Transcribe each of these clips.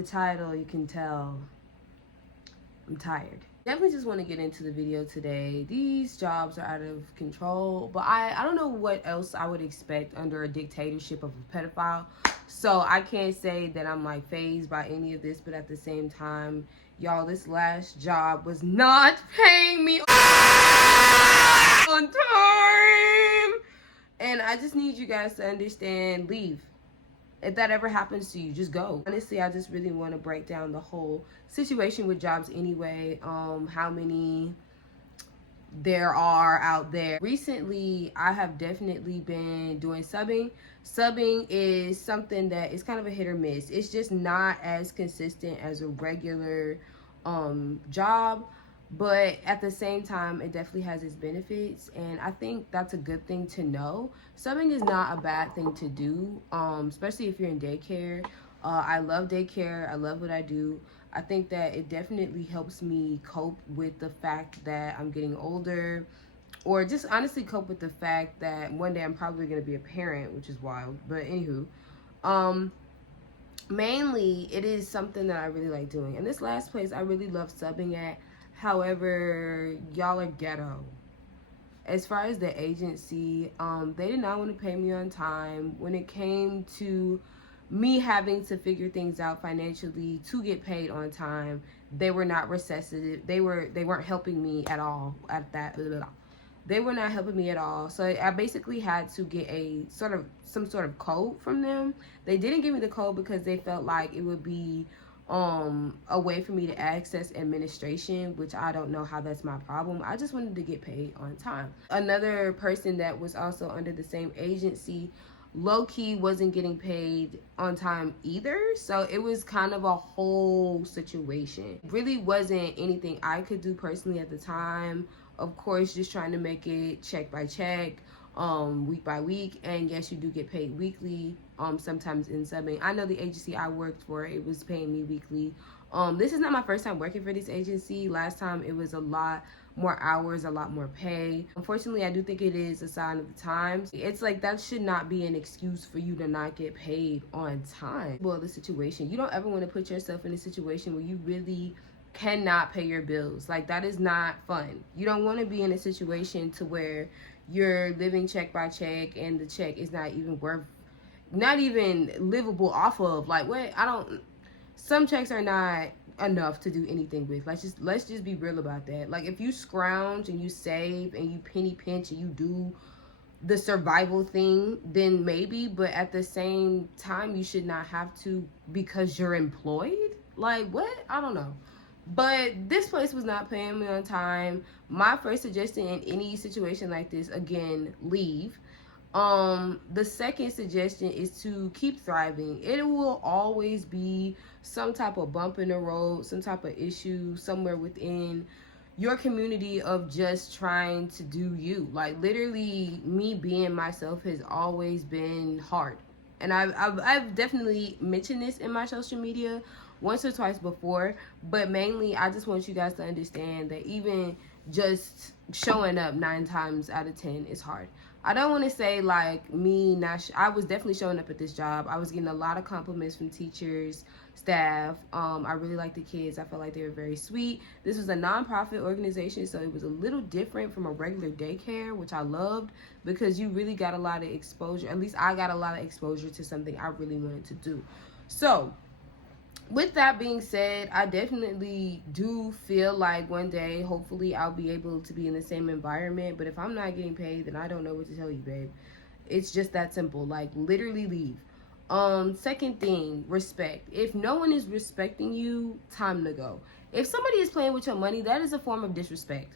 the title, you can tell I'm tired. Definitely just want to get into the video today. These jobs are out of control, but I don't know what else I would expect under a dictatorship of a pedophile. So I can't say that I'm like fazed by any of this, but at the same time, y'all, this last job was not paying me on time. And I just need you guys to understand, leave. If that ever happens to you, just go. Honestly, I just really want to break down the whole situation with jobs anyway, how many there are out there. Recently, I have definitely been doing subbing. Subbing is something that is kind of a hit or miss. It's just not as consistent as a regular job, but at the same time, it definitely has its benefits, and I think that's a good thing to know. Subbing is not a bad thing to do, especially if you're in daycare. I love daycare. I love what I do. I think that it definitely helps me cope with the fact that I'm getting older, or just honestly cope with the fact that one day I'm probably going to be a parent, which is wild. But anywho, mainly it is something that I really like doing. And this last place I really love subbing at. However, y'all are ghetto. As far as the agency, they did not want to pay me on time. When it came to me having to figure things out financially to get paid on time, they were not receptive. They weren't helping me at all at that. They were not helping me at all. So I basically had to get some sort of code from them. They didn't give me the code because they felt like it would be a way for me to access administration, which I don't know how that's my problem. I just wanted to get paid on time. Another person that was also under the same agency low-key wasn't getting paid on time either, so it was kind of a whole situation. It really wasn't anything I could do personally at the time. Of course, just trying to make it check by check, week by week, and yes, you do get paid weekly, sometimes in subbing. I know the agency I worked for, it was paying me weekly. This is not my first time working for this agency. Last time it was a lot more hours, a lot more pay. Unfortunately, I do think it is a sign of the times. It's like that should not be an excuse for you to not get paid on time. Well, the situation, you don't ever want to put yourself in a situation where you really cannot pay your bills. Like, that is not fun. You don't want to be in a situation to where you're living check by check and the check is not even livable off of. Like, what? Some checks are not enough to do anything with. Let's just be real about that. Like, if you scrounge and you save and you penny pinch and you do the survival thing, then maybe, but at the same time, you should not have to because you're employed. Like, what? I don't know. But this place was not paying me on time. My first suggestion in any situation like this, again, leave. The second suggestion is to keep thriving. It will always be some type of bump in the road, some type of issue somewhere within your community of just trying to do you. Like, literally, me being myself has always been hard. And I've definitely mentioned this in my social media once or twice before, but mainly I just want you guys to understand that even just showing up 9 times out of 10 is hard. I don't want to say like me not I was definitely showing up at this job. I was getting a lot of compliments from teachers, staff. I really liked the kids. I felt like they were very sweet. This was a non-profit organization, so it was a little different from a regular daycare, which I loved because you really got a lot of exposure. At least I got a lot of exposure to something I really wanted to do. So with that being said, I definitely do feel like one day, hopefully, I'll be able to be in the same environment. But if I'm not getting paid, then I don't know what to tell you, babe. It's just that simple. Like, literally leave. Second thing, respect. If no one is respecting you, time to go. If somebody is playing with your money, that is a form of disrespect.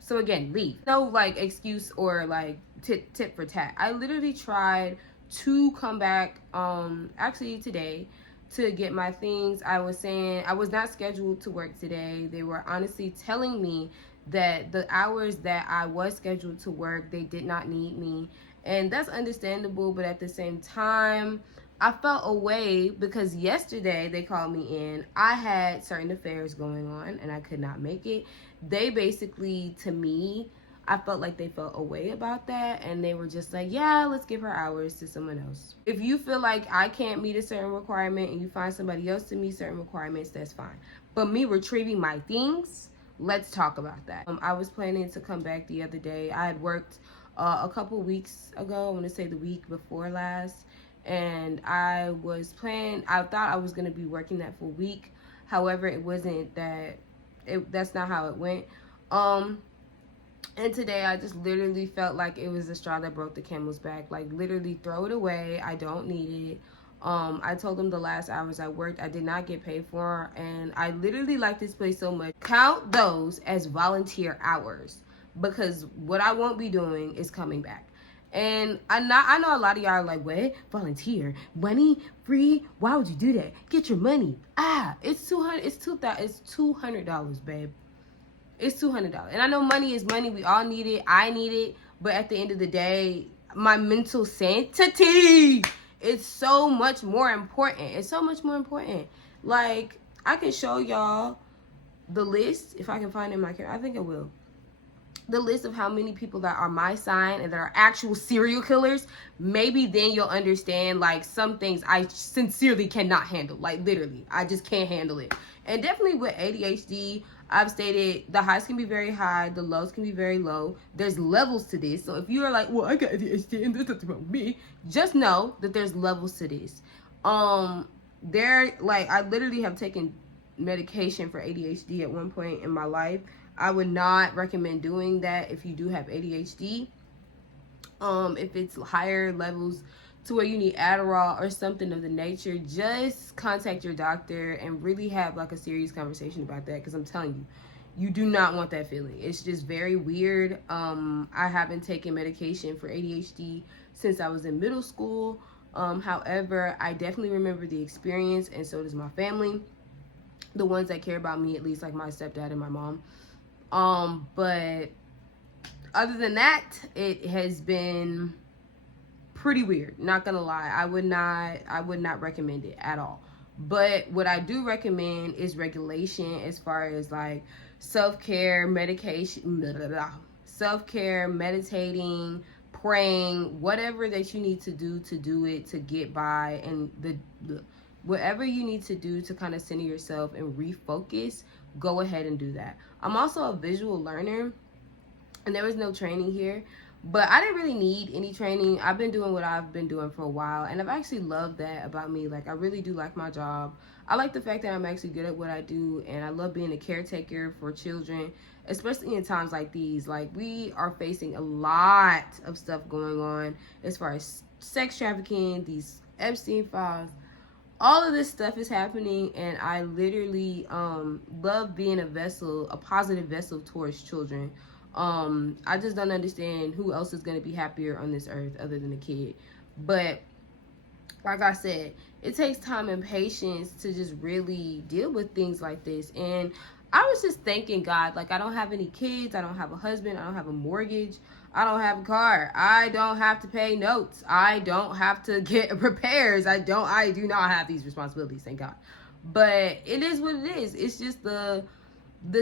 So again, leave. No like excuse or like tit for tat. I literally tried to come back actually today to get my things. I was saying I was not scheduled to work today. They were honestly telling me that the hours that I was scheduled to work, they did not need me. And that's understandable, but at the same time, I felt away because yesterday they called me in. I had certain affairs going on and I could not make it. They basically, to me, I felt like they felt a way about that, and they were just like, yeah, let's give her hours to someone else. If you feel like I can't meet a certain requirement and you find somebody else to meet certain requirements, that's fine. But me retrieving my things, let's talk about that. I was planning to come back the other day. I had worked a couple weeks ago, I want to say the week before last, and I thought I was going to be working that full week. However, it wasn't that, that's not how it went. And today I just literally felt like it was the straw that broke the camel's back. Like, literally throw it away. I don't need it. I told them the last hours I worked, I did not get paid for, and I literally like this place so much. Count those as volunteer hours, because what I won't be doing is coming back. And I know a lot of y'all are like, what? Volunteer? Money? Free? Why would you do that? Get your money. It's $200, babe. It's $200. And I know money is money. We all need it. I need it. But at the end of the day, my mental sanity, it's so much more important. It's so much more important. Like, I can show y'all the list, if I can find it in my camera. I think I will. The list of how many people that are my sign and that are actual serial killers. Maybe then you'll understand, like, some things I sincerely cannot handle. Like, literally, I just can't handle it. And definitely with ADHD, I've stated the highs can be very high, the lows can be very low. There's levels to this. So if you are like, well, I got ADHD and this is about me, just know that there's levels to this. I literally have taken medication for ADHD at one point in my life. I would not recommend doing that if you do have ADHD. If it's higher levels to where you need Adderall or something of the nature, just contact your doctor and really have like a serious conversation about that, because I'm telling you, you do not want that feeling. It's just very weird. I haven't taken medication for ADHD since I was in middle school. However, I definitely remember the experience, and so does my family, the ones that care about me, at least, like my stepdad and my mom. But other than that, it has been pretty weird, not gonna lie. I would not recommend it at all. But what I do recommend is regulation, as far as like self-care, meditating, praying, whatever that you need to do it to get by, and whatever you need to do to kind of center yourself and refocus, go ahead and do that. I'm also a visual learner, and there was no training here, but I didn't really need any training. I've been doing what I've been doing for a while, and I've actually loved that about me. Like, I really do like my job. I like the fact that I'm actually good at what I do, and I love being a caretaker for children, especially in times like these. Like, we are facing a lot of stuff going on as far as sex trafficking, these Epstein files. All of this stuff is happening, and I literally love being a positive vessel towards children. I just don't understand who else is going to be happier on this earth other than a kid. But like I said, it takes time and patience to just really deal with things like this. And I was just thanking God, like, I don't have any kids, I don't have a husband, I don't have a mortgage, I don't have a car, I don't have to pay notes, I don't have to get repairs, I do not have these responsibilities, thank God. But it is what it is. It's just the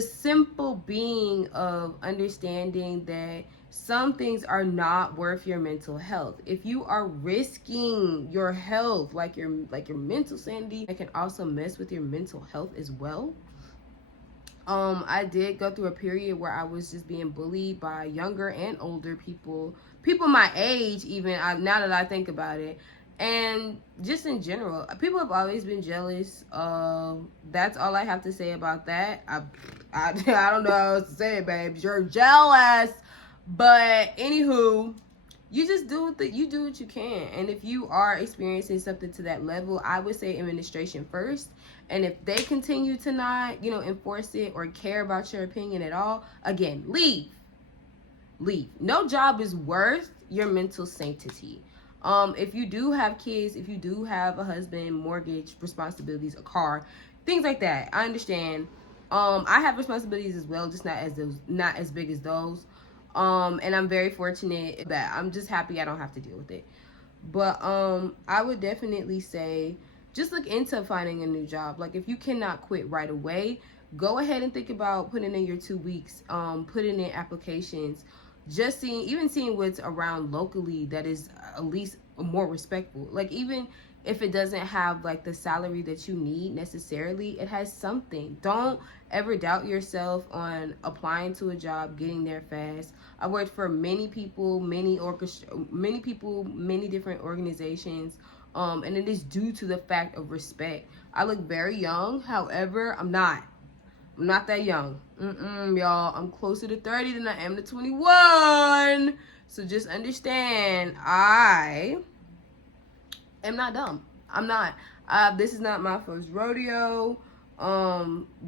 simple being of understanding that some things are not worth your mental health. If you are risking your health, like your mental sanity, it can also mess with your mental health as well. I did go through a period where I was just being bullied by younger and older people my age even, now that I think about it. And just in general, people have always been jealous. That's all I have to say about that. I don't know how else to say it, babes. You're jealous. But anywho, you just do what you can. And if you are experiencing something to that level, I would say administration first. And if they continue to not, enforce it or care about your opinion at all, again, leave. No job is worth your mental sanctity. If you do have kids, if you do have a husband, mortgage, responsibilities, a car, things like that, I understand. I have responsibilities as well, just not as big as those. And I'm very fortunate that I'm just happy I don't have to deal with it. But I would definitely say just look into finding a new job. Like, if you cannot quit right away, go ahead and think about putting in your 2 weeks, putting in applications. just seeing what's around locally that is at least more respectful. Like, even if it doesn't have like the salary that you need necessarily, it has something. Don't ever doubt yourself on applying to a job, getting there fast. I worked for many people, many different organizations, and it is due to the fact of respect. I look very young, however, I'm not that young. Y'all. I'm closer to 30 than I am to 21. So just understand, I am not dumb. I'm not. This is not my first rodeo.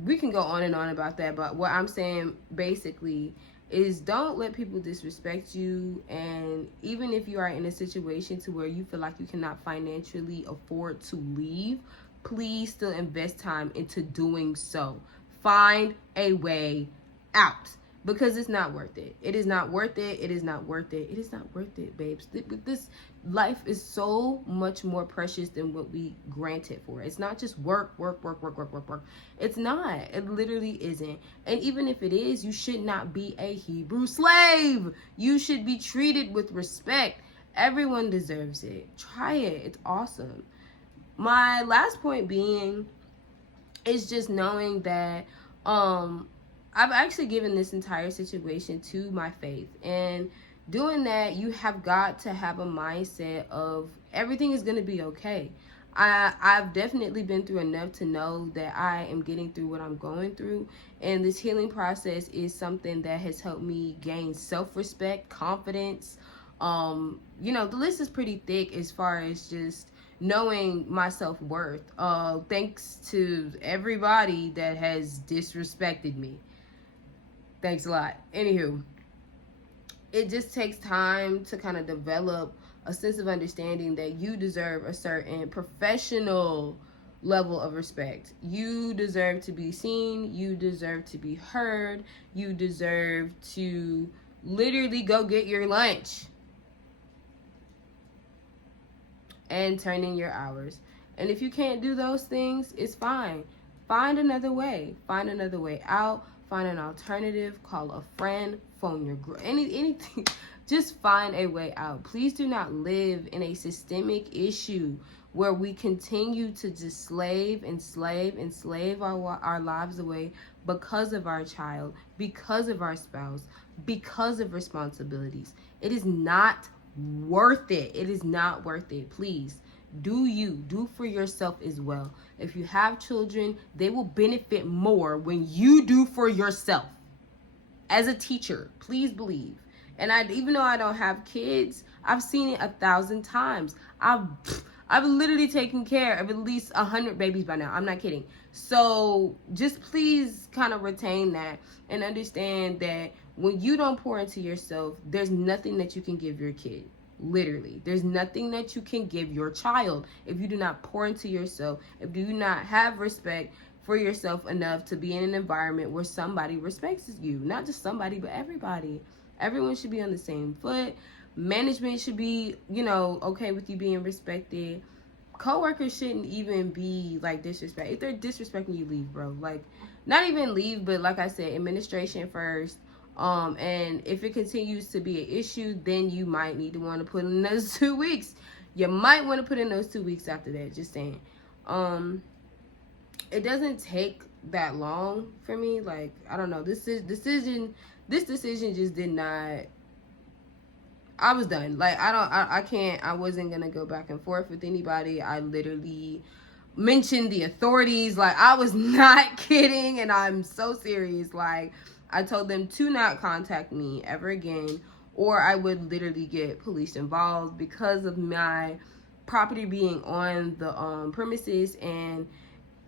We can go on and on about that, but what I'm saying basically is, don't let people disrespect you. And even if you are in a situation to where you feel like you cannot financially afford to leave, please still invest time into doing so. Find a way out, because it's not worth it. It is not worth it. It is not worth it. It is not worth it, babes. This life is so much more precious than what we grant it for. It's not just work. It's not. It literally isn't. And even if it is, you should not be a Hebrew slave. You should be treated with respect. Everyone deserves it. Try it. It's awesome. My last point being is just knowing that I've actually given this entire situation to my faith. And doing that, you have got to have a mindset of everything is going to be okay. I've definitely been through enough to know that I am getting through what I'm going through. And this healing process is something that has helped me gain self-respect, confidence. The list is pretty thick as far as just knowing my self-worth. Thanks to everybody that has disrespected me. Thanks a lot. Anywho, it just takes time to kind of develop a sense of understanding that you deserve a certain professional level of respect. You deserve to be seen. You deserve to be heard. You deserve to literally go get your lunch and turn in your hours. And if you can't do those things, it's fine. Find another way. Find another way out. Find an alternative. Call a friend. Phone your anything. Just find a way out. Please do not live in a systemic issue where we continue to just slave our lives away because of our child, because of our spouse, because of responsibilities. It is not worth it. It is not worth it. Please do for yourself as well. If you have children, they will benefit more when you do for yourself. As a teacher, please believe. And even though I don't have kids, I've seen it 1,000 times. I've literally taken care of at least 100 babies by now. I'm not kidding. So just please kind of retain that and understand that when you don't pour into yourself, there's nothing that you can give your kid. Literally, there's nothing that you can give your child if you do not pour into yourself, if you do not have respect for yourself enough to be in an environment where somebody respects you. Not just somebody, but everybody. Everyone should be on the same foot. Management should be, okay with you being respected. Co-workers shouldn't even be like disrespect. If they're disrespecting you, leave, bro. Like, not even leave, but like I said, administration first. And if it continues to be an issue, then you might need to want to put in those 2 weeks. You might want to put in those 2 weeks after that. Just saying. It doesn't take that long for me. Like, I don't know. This decision just did not. I was done. Like, I wasn't gonna go back and forth with anybody. I literally mentioned the authorities. Like, I was not kidding, and I'm so serious. Like, I told them to not contact me ever again, or I would literally get police involved because of my property being on the premises and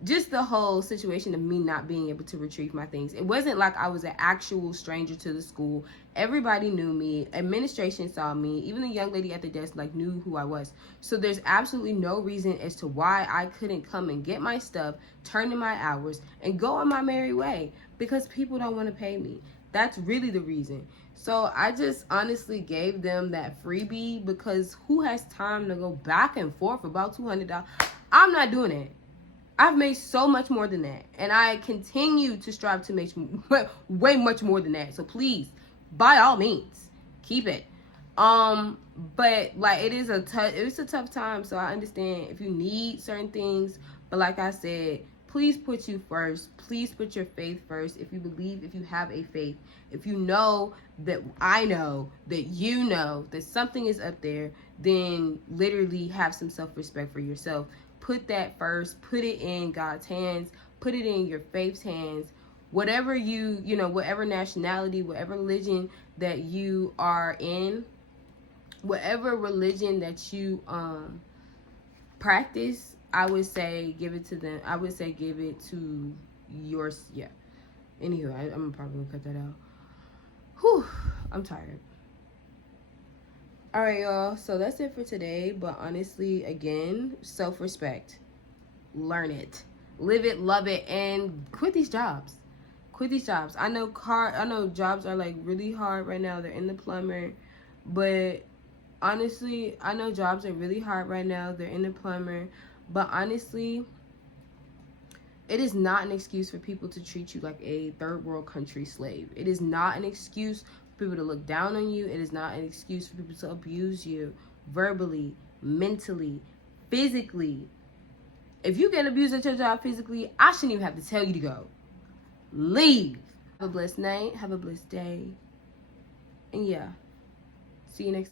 just the whole situation of me not being able to retrieve my things. It wasn't like I was an actual stranger to the school. Everybody knew me. Administration saw me. Even the young lady at the desk knew who I was. So there's absolutely no reason as to why I couldn't come and get my stuff, turn in my hours, and go on my merry way, because people don't want to pay me. That's really the reason. So I just honestly gave them that freebie, because who has time to go back and forth about $200? I'm not doing it. I've made so much more than that, and I continue to strive to make way much more than that. So please, by all means, keep it. But like it's a tough time, so I understand if you need certain things, but like I said, please put you first. Please put your faith first. If you believe, if you have a faith, if you know that I know that you know that something is up there, then literally have some self-respect for yourself. Put that first. Put it in God's hands. Put it in your faith's hands. Whatever whatever nationality, whatever religion that you are in, whatever religion that you practice, I would say give it to them. I would say give it to yours. Yeah. Anywho, I'm probably gonna cut that out. Whew, I'm tired. All right, y'all. So that's it for today. But honestly, again, self-respect. Learn it, live it, love it, and quit these jobs. Quit these jobs. I know jobs are like really hard right now. They're in the plumber, but honestly, I know jobs are really hard right now. They're in the plumber, but honestly, it is not an excuse for people to treat you like a third world country slave. It is not an excuse for people to look down on you. It is not an excuse for people to abuse you verbally, mentally, physically. If you get abused at your job physically, I shouldn't even have to tell you to go. Leave. Have a blessed night. Have a blessed day. And yeah, see you next time.